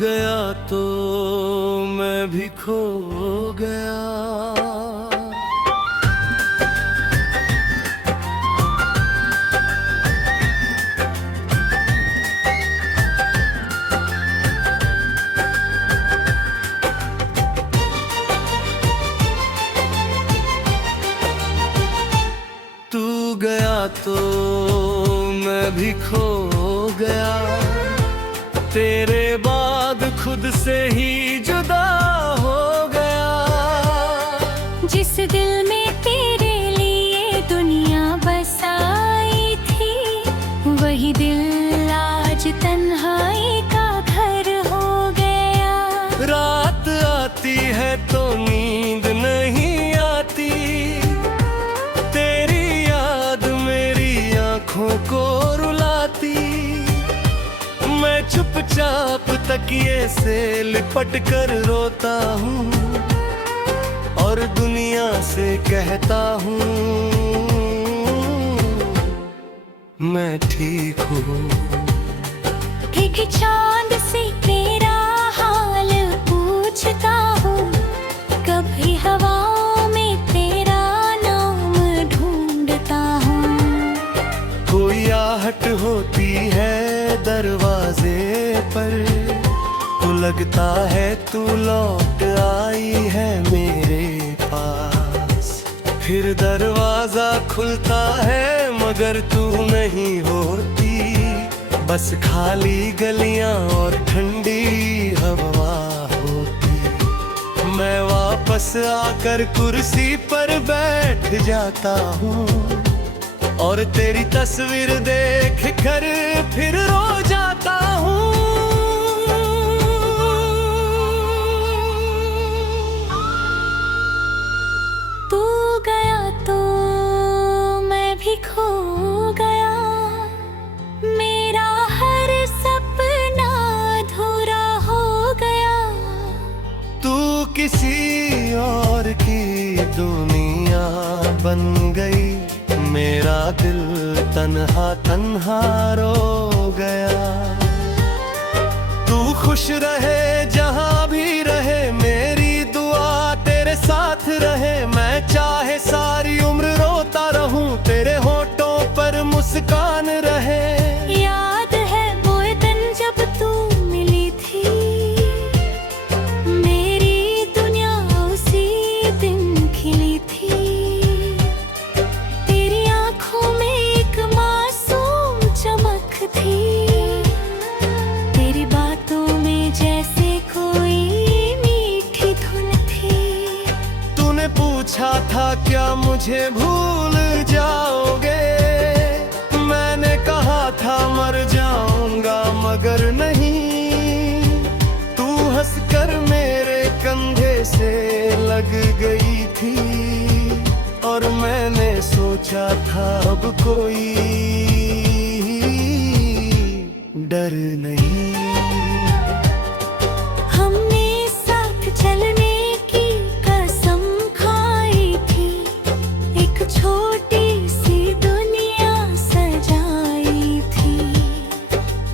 गया तो मैं भी खो गया। तू गया तो मैं भी खो गया, तेरे बाद खुद से ही जुदा हो गया। जिस दिल में तेरे लिए दुनिया बसाई थी, वही दिल आज तन्हाई का घर हो गया। रात आती है तो नींद नहीं आती, तेरी याद मेरी आँखों को रुलाती। मैं चुपचाप तकिए से लिपट कर रोता हूँ और दुनिया से कहता हूँ मैं ठीक हूँ। एक चांद से तेरा हाल पूछता हूँ, कभी हवाओं में तेरा नाम ढूंढता हूँ। कोई आहट होती है दरवाजे पर, तो लगता है तू लौट आई है मेरे पास। फिर दरवाजा खुलता है मगर तू नहीं होती, बस खाली गलियां और ठंडी हवा होती। मैं वापस आकर कुर्सी पर बैठ जाता हूँ और तेरी तस्वीर देख कर फिर रो जाता हूँ। तू गया तो मैं भी खो गया, मेरा हर सपना अधूरा हो गया। तू किसी और की दुनिया बन गई, मेरा दिल तन्हा तन्हा रो गया। तू खुश रहे जहाँ भी रहे, मेरी दुआ तेरे साथ रहे। मैं चाहे सारी उम्र रोता रहूं, तेरे होठों पर मुस्कान रहे। याद है वो दिन जब तू मिली थी, मेरी दुनिया उसी दिन खिली थी। तेरी आंखों में एक मासूम चमक थी, तेरी बातों में जैसे कोई मीठी धुन थी। तूने पूछा था क्या मुझे भूल जाओगे, मैंने कहा था मर जाऊंगा मगर नहीं। तू हंसकर मेरे कंधे से लग गई थी और मैंने सोचा था अब कोई डर नहीं। हमने साथ चलने की कसम खाई थी, एक छोटी सी दुनिया सजाई थी।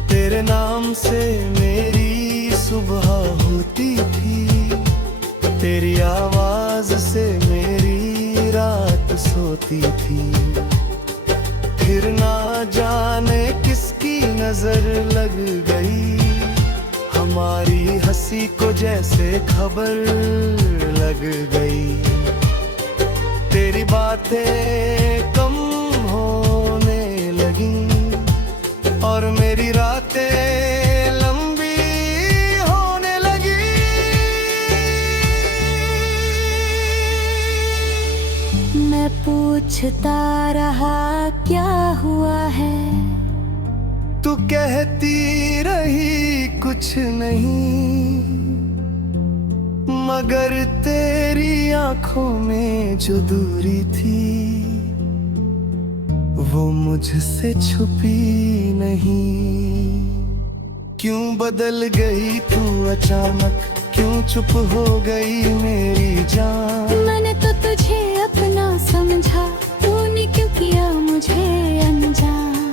तेरे नाम से मेरी सुबह होती थी, तेरी आवाज से मेरी रात सोती थी। फिर ना जाने किसकी नजर लग गई, हमारी हंसी को जैसे खबर लग गई। तेरी बातें कम होने लगी और मेरी रातें लंबी होने लगी। मैं पूछता रहा क्या हुआ है, तू कहती रही कुछ नहीं, मगर तेरी आंखों में जो दूरी थी वो मुझसे छुपी नहीं। क्यों बदल गई तू अचानक, क्यों चुप हो गई मेरी जान। मैंने तो तुझे अपना समझा, तूने क्यों किया मुझे अनजान।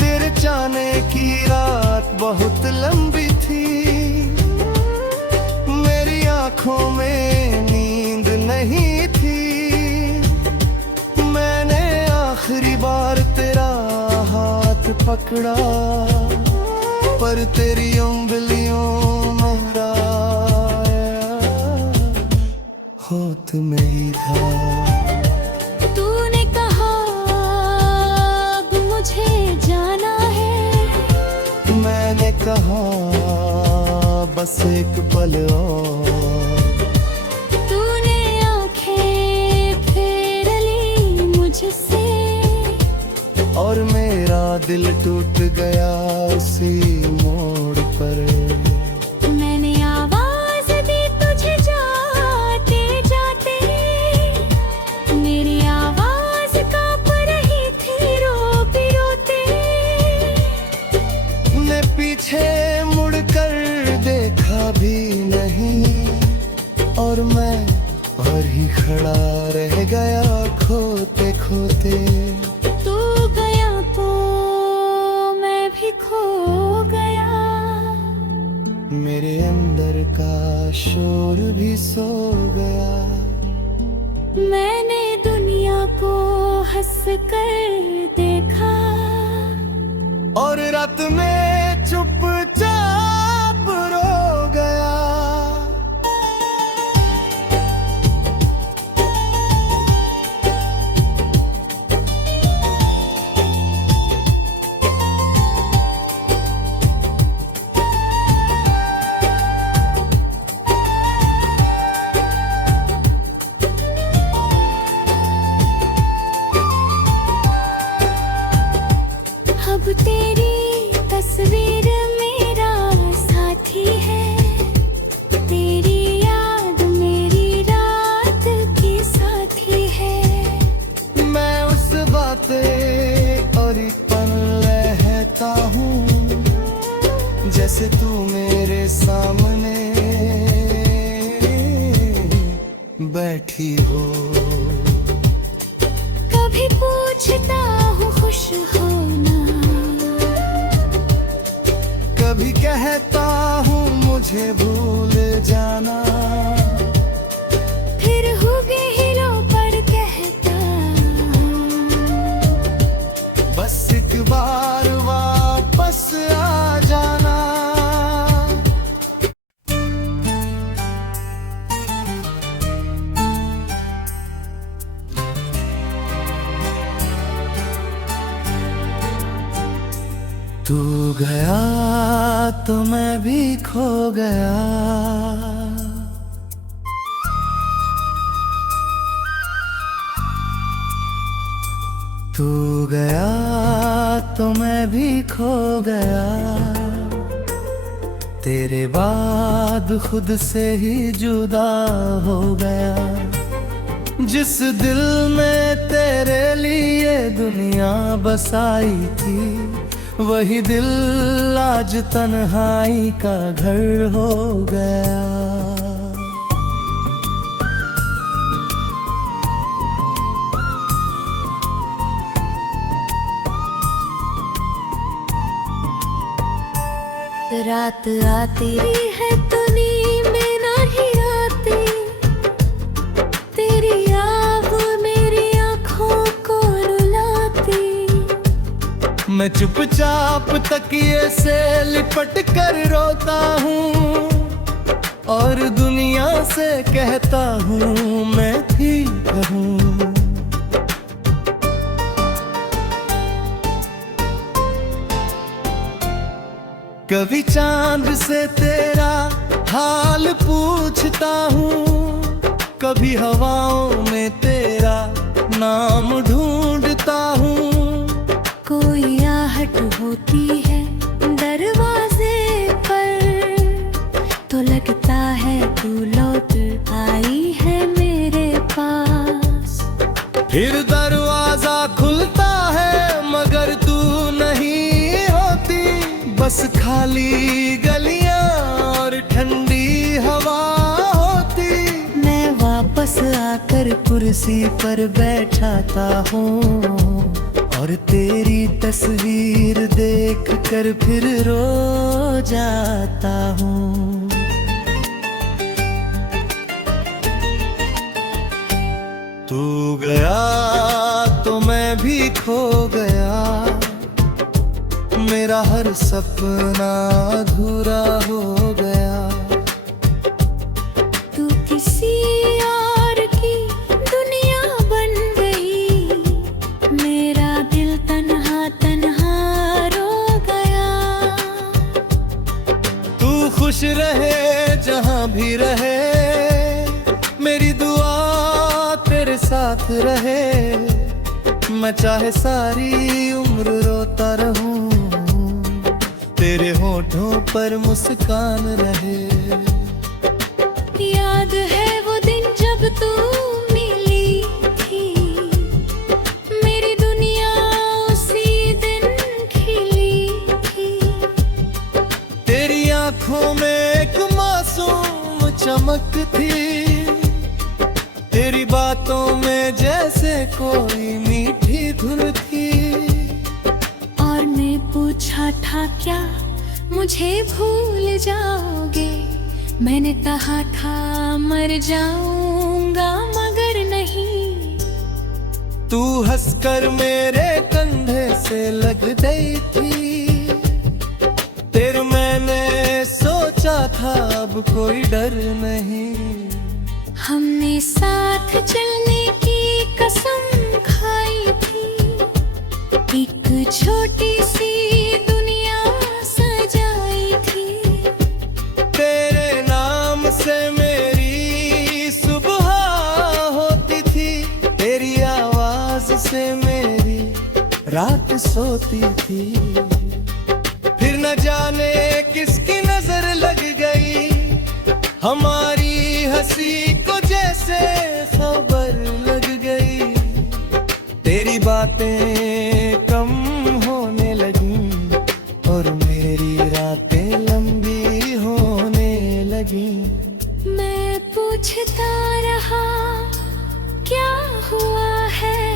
तेरे जाने की रात बहुत लंबी थी, टुकड़ा, पर तेरी उंगलियों में होत में ही था। तूने कहा अब मुझे जाना है, मैंने कहा बस एक पल और। तूने आंखें फेर ली मुझसे, और मेरा दिल टूट गया उसी मोड़ पर। मैंने आवाज दी तुझे जाते जाते, मेरी आवाज कांप रही थी रोते रोते। ने पीछे मुड़कर देखा भी नहीं, और मैं पर ही खड़ा रह गया खोते खोते। तू गया तो मैं भी खो गया, मेरे अंदर का शोर भी सो गया। मैंने दुनिया को हंस कर देखा, और रात में चुपचाप रो गया। अब तेरी तस्वीर मेरा साथी है, तेरी याद मेरी रात की साथी है। मैं उस बातें और एक पल रहता हूँ, जैसे तू मेरे सामने बैठी हो। कभी पूछता हूँ खुश हो ना, कभी कहता हूँ मुझे भूल जाना, फिर हुए हीरो पर कहता बस एक बार वापस आ जाना। तू गया तो मैं भी खो गया, तू गया तो मैं भी खो गया। तेरे बाद खुद से ही जुदा हो गया। जिस दिल में तेरे लिए दुनिया बसाई थी, वही दिल आज तन्हाई का घर हो गया। रात आती है तो नींद में नहीं आती, तेरी याद मेरी आँखों को रुलाती। मैं चुपचाप तकिए से लिपट कर रोता हूँ, और दुनिया से कहता हूँ मैं ठीक हूँ। कभी चांद से तेरा हाल पूछता हूँ, कभी हवाओं में तेरा नाम ढूंढता हूँ। कोई आहट होती है दरवाजे पर, तो लगता है तू लौट आई है मेरे पास। फिर दरवाजा खुलता है मगर तू नहीं होती, बस खाली गलियां और ठंडी हवा होती। मैं वापस आकर कुर्सी पर बैठाता हूँ, और तेरी तस्वीर देख कर फिर रो जाता हूँ। तू गया तो मैं भी खो गया, मेरा हर सपना अधूरा हो गया। तू किसी और की दुनिया बन गई, मेरा दिल तन्हा तन्हा रो गया। तू खुश रहे जहां भी रहे, मेरी दुआ तेरे साथ रहे। मैं चाहे सारी उम्र रोता रहूं, तेरे होठों पर मुस्कान रहे। याद है वो दिन जब तू मिली थी, मेरी दुनिया उसी दिन खिली थी। तेरी आंखों में एक मासूम चमक थी, तेरी बातों में जैसे कोई मीठी धुन थी। और मैं पूछा था क्या मुझे भूल जाओगे, मैंने कहा था मर जाऊंगा मगर नहीं। तू हंसकर मेरे कंधे से लग गई थी, तेरे मैंने सोचा था अब कोई डर नहीं। हमने साथ चलने की कसम खाई थी, एक छोटी सी दुनिया सजाई थी। तेरे नाम से मेरी सुबह होती थी, तेरी आवाज से मेरी रात सोती थी। फिर न जाने किसकी नजर लग गई, हमारी हंसी को जैसे खबर लग गई। तेरी बातें कम होने लगी और मेरी रातें लंबी होने लगी। मैं पूछता रहा क्या हुआ है,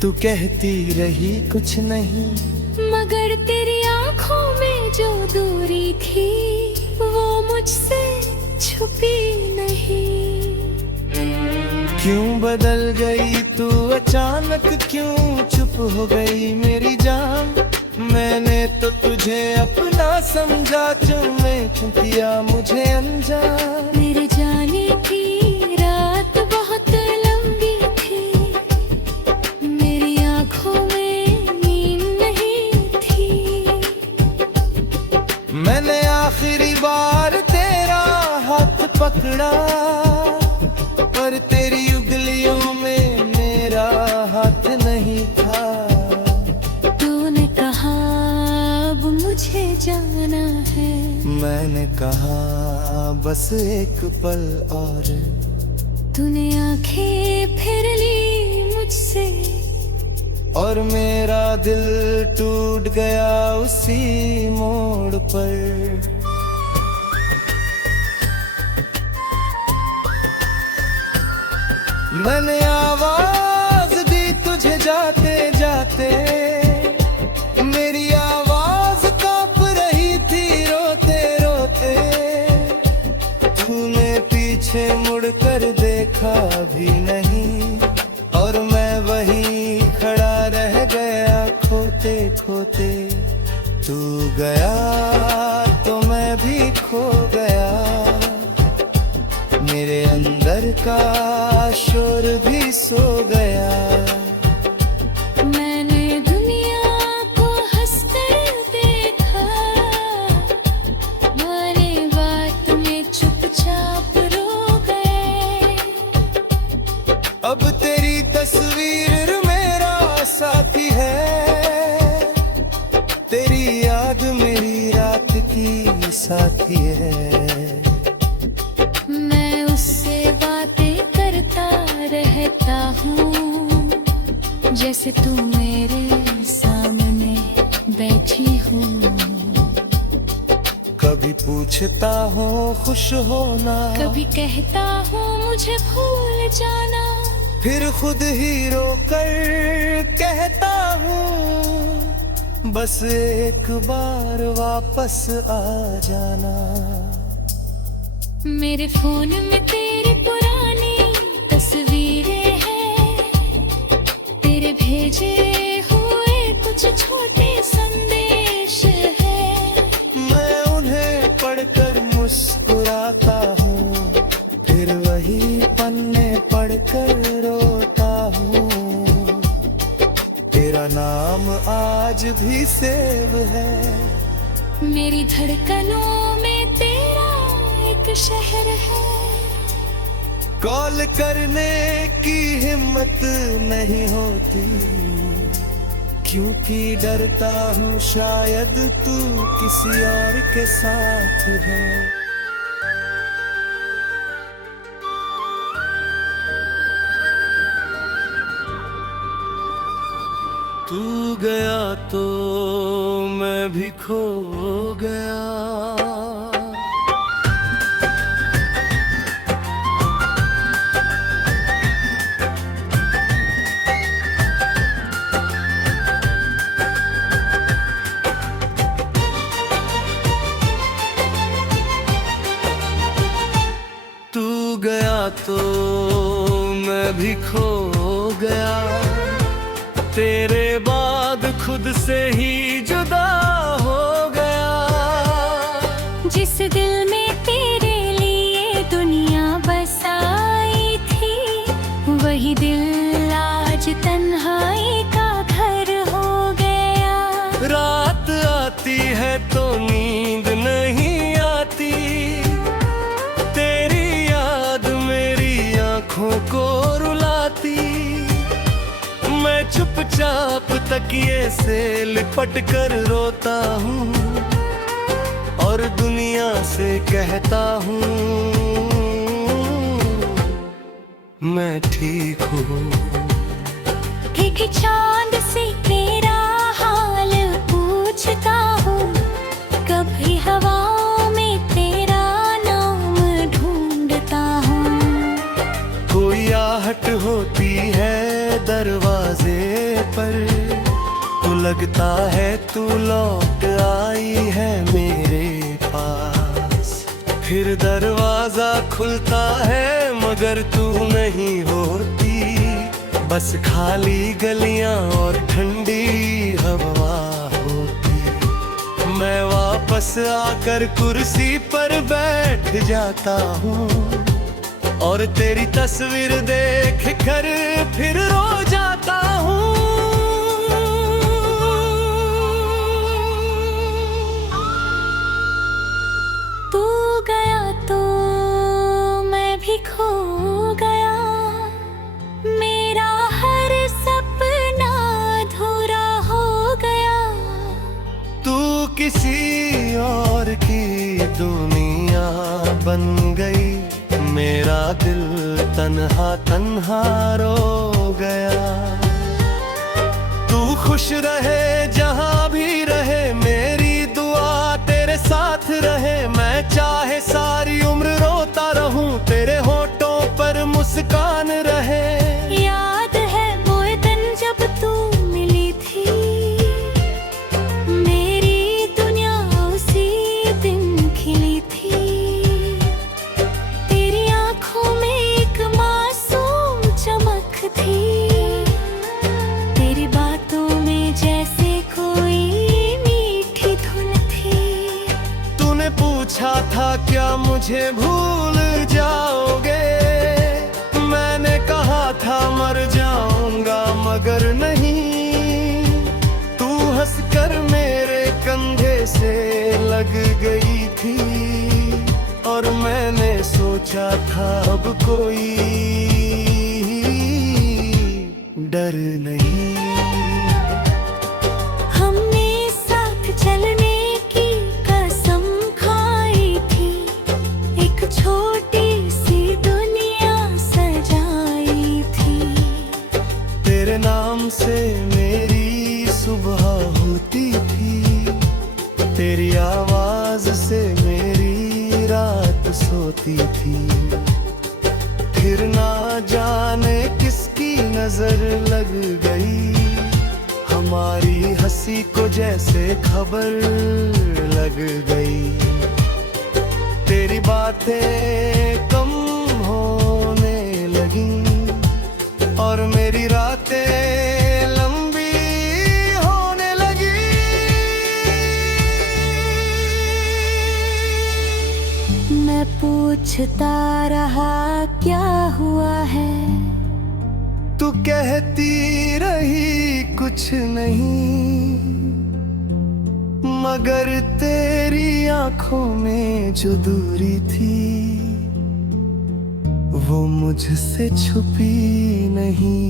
तू कहती रही कुछ नहीं, मगर तेरी आंखों में जो दूरी थी वो मुझसे छुपी नहीं। क्यों बदल गई तू अचानक, क्यों चुप हो गई मेरी जान। मैंने तो तुझे अपना समझा, चुम्मे क्यों किया मुझे अनजान। मेरे जाने की रात बहुत लंबी थी, मेरी आंखों में नींद नहीं थी। मैंने आखिरी बार तेरा हाथ पकड़ा, पर तेरी उंगलियों में मेरा हाथ नहीं था। तूने कहा अब मुझे जाना है, मैंने कहा बस एक पल और। तूने आंखें फिर ली मुझसे, और मेरा दिल टूट गया उसी मोड़ पर। मैंने आवाज दी तुझे जाते जाते, मेरी आवाज कांप रही थी रोते रोते। तूने पीछे मुड़कर देखा भी नहीं, और मैं वहीं खड़ा रह गया खोते खोते। तू गया तो मैं भी खो गया, मेरे अंदर का शोर भी सो गया। मैंने दुनिया को हंसकर देखा, तुम्हारे बात में चुपचाप रो गए। अब तेरी तस्वीर मेरा साथी है, तेरी याद मेरी रात की साथी है। मैं उससे बातें करता रहता हूँ, जैसे तू मेरे सामने बैठी हूँ। कभी पूछता हूँ खुश होना, कभी कहता हूँ मुझे भूल जाना, फिर खुद ही रोकर कहता हूँ बस एक बार वापस आ जाना। मेरे फोन में तेरी पुरानी तस्वीरें हैं, तेरे भेजे हुए कुछ छोटे संदेश मुस्कुराता हूँ, फिर वही पन्ने पढ़कर रोता हूँ। तेरा नाम आज भी सेव है, मेरी धड़कनों में तेरा एक शहर है। कॉल करने की हिम्मत नहीं होती, क्योंकि डरता हूँ शायद तू किसी और के साथ है। तू गया तो मैं भी खो गया, तू गया तो मैं भी खो गया, तेरे बाद खुद से ही जुदा हो गया। जिस दिल में तेरे लिए दुनिया बसाई थी, वही दिल आज तन्हाई का घर हो गया। रात आती है तो नींद नहीं आती, तेरी याद मेरी आंखों को रुलाती। मैं चुपचाप तकिए से लिपट कर रोता हूँ, और दुनिया से कहता हूँ मैं ठीक हूँ। एक चांद से तेरा हाल पूछता हूँ, कभी हवाओं में तेरा नाम ढूंढता हूँ। कोई आहट होती है दरवाजे पर, तो लगता है तू लौट आई है मेरे पास। फिर दरवाजा खुलता है मगर तू नहीं होती, बस खाली गलियां और ठंडी हवा होती। मैं वापस आकर कुर्सी पर बैठ जाता हूँ, और तेरी तस्वीर देख कर फिर रो जाता हूँ। तू गया तो मैं भी खो गया, मेरा हर सपना अधूरा हो गया। तू किसी और की दुनिया बन गई, मेरा दिल तन्हा तन्हा रो गया। तू खुश रहे जहाँ भी रहे, मेरी दुआ तेरे साथ रहे। मैं चाहे सारी उम्र रोता रहूं, तेरे होठों पर मुस्कान रहे। याद है वो दिन जब तू मिली थी, मेरी दुनिया उसी दिन खिली थी। तेरी आंखों में एक मासूम चमक थी, तेरी बातों में जैसे कोई मीठी धुन थी। तूने पूछा था क्या मुझे भूल जाओगे, मैंने कहा था मर जाऊंगा मगर नहीं। तू हंसकर मेरे कंधे से लग गई थी, और मैंने सोचा था अब कोई डर नहीं। हमने साथ चलने की कसम खाई थी, एक छोटी सी दुनिया सजाई थी। तेरे नाम से मेरी सुबह होती थी, तेरी आवाज से मेरी रात सोती थी। फिर ना जाने किसकी नजर लग गई, हमारी हंसी को जैसे खबर लग गई। तेरी बातें कम होने लगी, और मेरी रातें लंबी होने लगी। मैं पूछता रहा क्या हुआ है। तू कहती रही कुछ नहीं, मगर तेरी आंखों में जो दूरी थी वो मुझसे छुपी नहीं।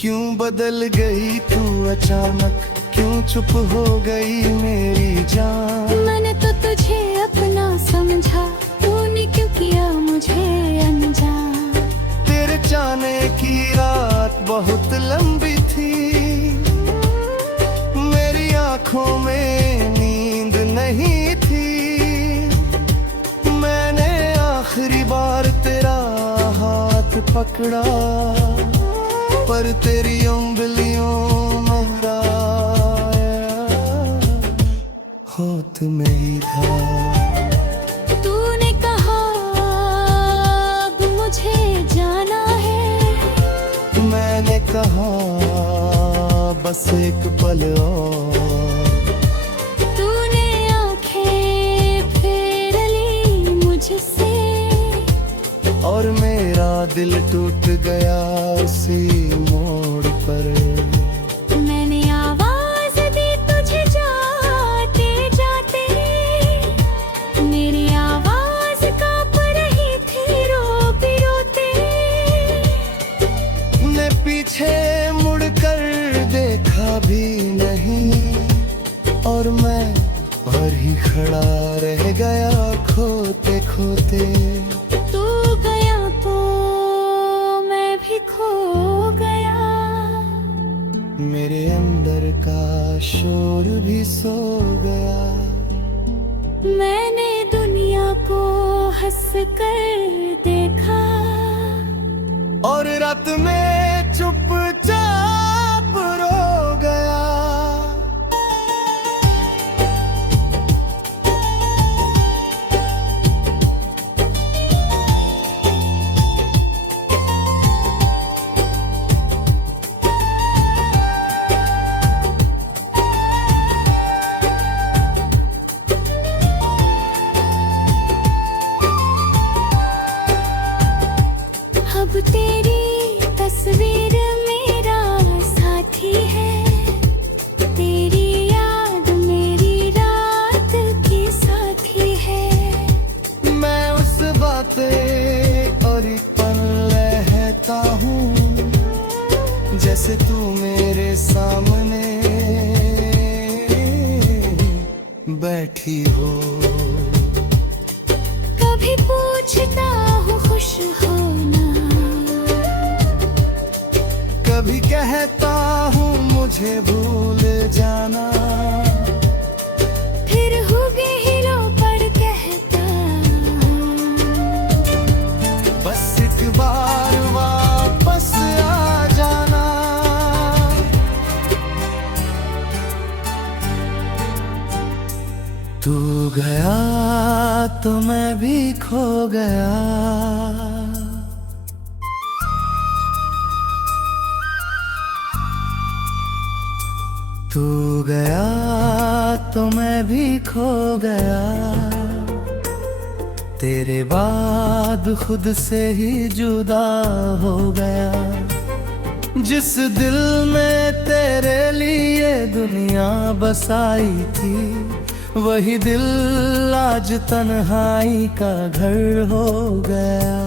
क्यों बदल गई तू अचानक, क्यों चुप हो गई मेरी जान। मैंने तो तुझे अपना समझा, तूने क्यों किया मुझे अनजान। तेरे जाने की रात बहुत लंबी थी, मेरी आंखों में नींद नहीं थी। मैंने आखिरी बार तेरा हाथ पकड़ा, पर तेरी उंगलियों में होत में ही था। तूने कहा अब मुझे जाना है, मैंने कहा बस एक पल और। तूने आंखें फेर ली मुझसे, और मेरा दिल टूट गया उसी मोड़ पर। मैंने आवाज दी तुझे जाते जाते, मेरी आवाज कांप रही थी रो भी रोते। ने पीछे मुड़कर देखा भी नहीं, और मैं वहीं ही खड़ा रह गया खोते खोते। तू गया तो मैं भी खो गया, मेरे अंदर का शोर भी सो गया। मैंने दुनिया को हंस कर देखा, और रात में चुपचाप रो गया। अब तेरी तस्वीर मेरा साथी है, तेरी याद मेरी रात की साथी है। मैं उस बातें और एक पल रहता हूँ, जैसे तू मेरे सामने बैठी हो। कभी पूछता हूँ खुश हो ना, कभी कहता हूँ मुझे भूल जाना, फिर हुए हिलो पर कहता बस एक बार वापस आ जाना। तू गया तो मैं भी खो गया। तू गया तो मैं भी खो गया। तेरे बाद खुद से ही जुदा हो गया। जिस दिल में तेरे लिए दुनिया बसाई थी, वही दिल आज तन्हाई का घर हो गया।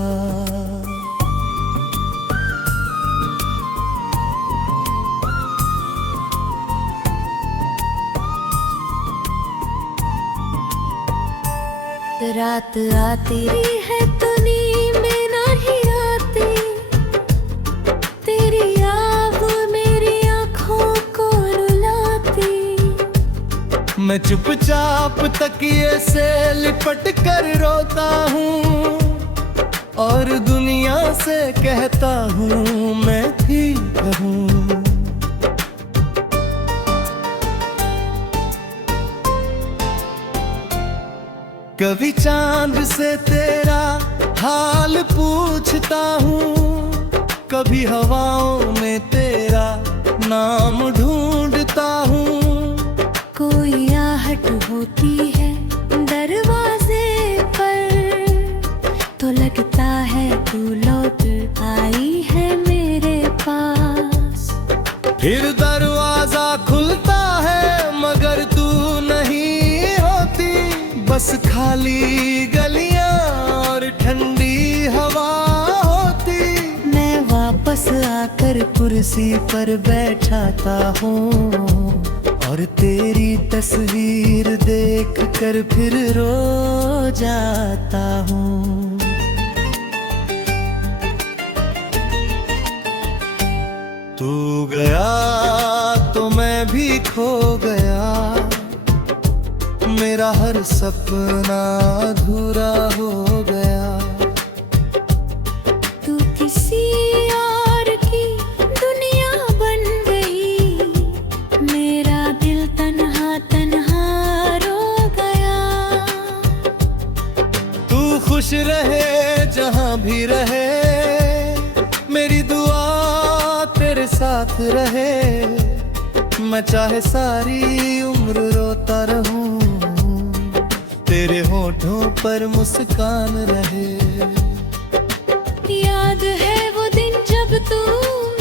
रात आती है तो नींद में नहीं आती, तेरी याद मेरी आँखों को रुलाती। मैं चुपचाप तकिए से लिपट कर रोता हूँ, और दुनिया से कहता हूँ मैं ठीक हूँ। कभी चांद से तेरा हाल पूछता हूँ, कभी हवाओं में तेरा नाम ढूंढता हूँ। कोई आहट होती है दरवाजे खाली गलियां और ठंडी हवा होती, मैं वापस आकर कुर्सी पर बैठाता हूँ और तेरी तस्वीर देख कर फिर रो जाता हूँ। तू गया तो मैं भी खो गया, मेरा हर सपना अधूरा हो गया। तू किसी और की दुनिया बन गई, मेरा दिल तन्हा तन्हा रो गया। तू खुश रहे जहां भी रहे, मेरी दुआ तेरे साथ रहे। मैं चाहे सारी उम्र रोता रहूं, तेरे होठों पर मुस्कान रहे। याद है वो दिन जब तू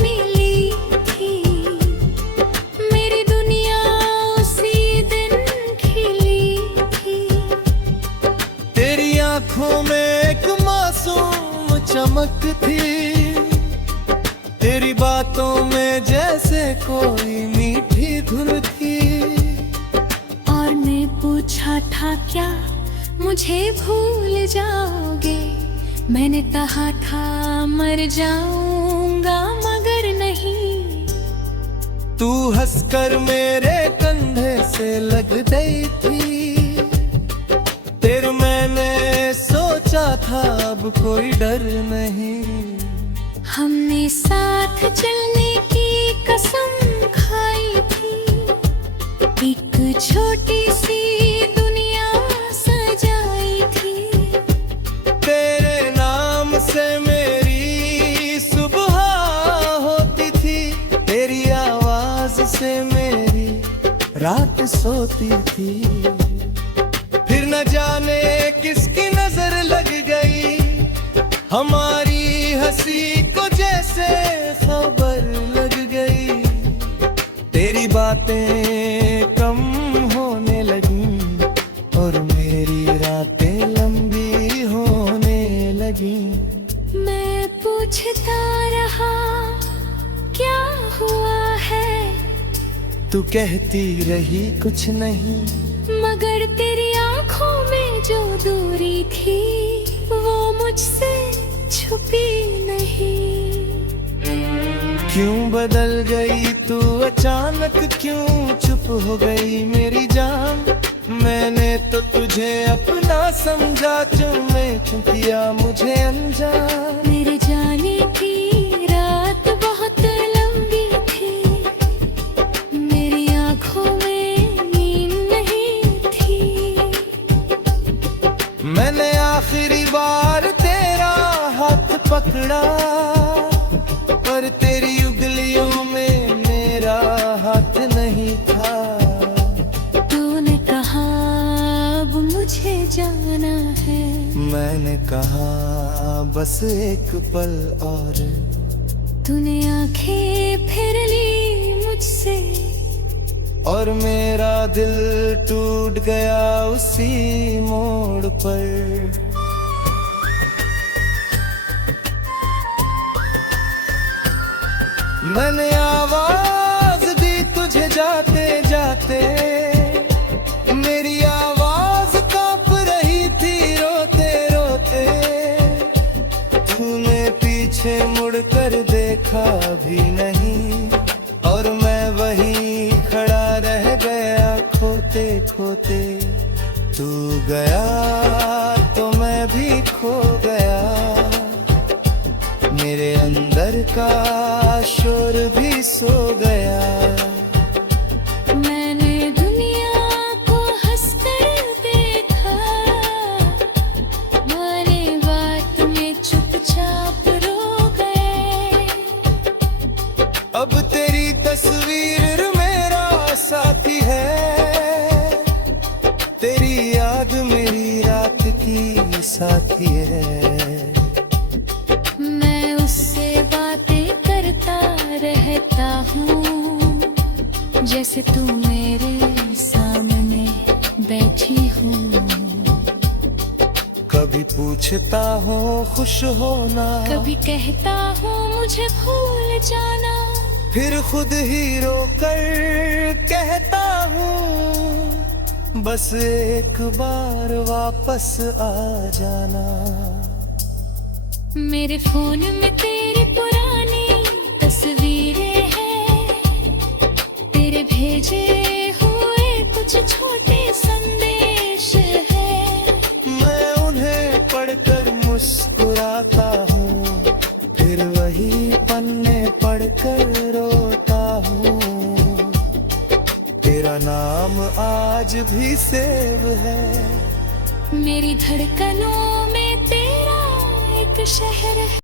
मिली थी, मेरी दुनिया उसी दिन खिली थी। तेरी आंखों में एक मासूम चमक थी, तेरी बातों में जैसे कोई मीठी धुन थी। और मैं पूछा था क्या मुझे भूल जाओगे, मैंने कहा था मर जाऊंगा मगर नहीं। तू हंसकर मेरे कंधे से लग गई थी, तेरे मैंने सोचा था अब कोई डर नहीं। हमने साथ चलने की कसम खाई थी, एक छोटी सी दुनिया सजाई थी। तेरे नाम से मेरी सुबह होती थी, तेरी आवाज से मेरी रात सोती थी। फिर न जाने किसकी नजर लग गई, हमारी हंसी को जैसे खबर लग गई। तेरी बातें कम होने लगी और मेरी रातें लंबी होने लगी। मैं पूछता रहा क्या हुआ है, तू कहती रही कुछ नहीं, मगर तेरी आंखों में जो दूरी थी वो मुझसे छुपी नहीं। क्यों बदल गई तू अचानक, क्यों चुप हो गई मेरी जान। मैंने तो तुझे अपना समझा, चुने किया मुझे अनजान। मेरे जाने की रात बहुत लंबी थी, मेरी आंखों में नींद नहीं थी। मैंने आखिरी बार तेरा हाथ पकड़ा, पर तेरी उंगलियों में मेरा हाथ नहीं था। तूने कहा अब मुझे जाना है, मैंने कहा बस एक पल और। तूने आंखें फिर ली मुझसे, और मेरा दिल टूट गया उसी मोड़ पर। मैंने आवाज दी तुझे जाते जाते, मेरी आवाज कांप रही थी रोते रोते। तूने पीछे मुड़कर देखा भी नहीं, और मैं वहीं खड़ा रह गया खोते खोते। तू गया तो मैं भी खो गया, मेरे अंदर का शोर भी सो गया। मैंने दुनिया को हंसकर देखा, तुम्हारी बात में चुपचाप रो गए। अब तेरी तस्वीर मेरा साथी है, तेरी याद मेरी रात की साथी है। मैं उससे बातें करता रहता हूँ, जैसे तू मेरे सामने बैठी हूँ। कभी पूछता हूँ खुश होना, कभी कहता हूँ मुझे भूल जाना, फिर खुद ही रोकर कहता हूँ बस एक बार वापस आ जाना। मेरे फोन में तेरी पुरानी तस्वीरें हैं, तेरे भेजे हुए कुछ छोटे संदेश हैं। मैं उन्हें पढ़कर मुस्कुराता हूँ, फिर वही पन्ने पढ़कर रोता हूँ। तेरा नाम आज भी सेव है, मेरी धड़कनों में तेरा एक शहर है।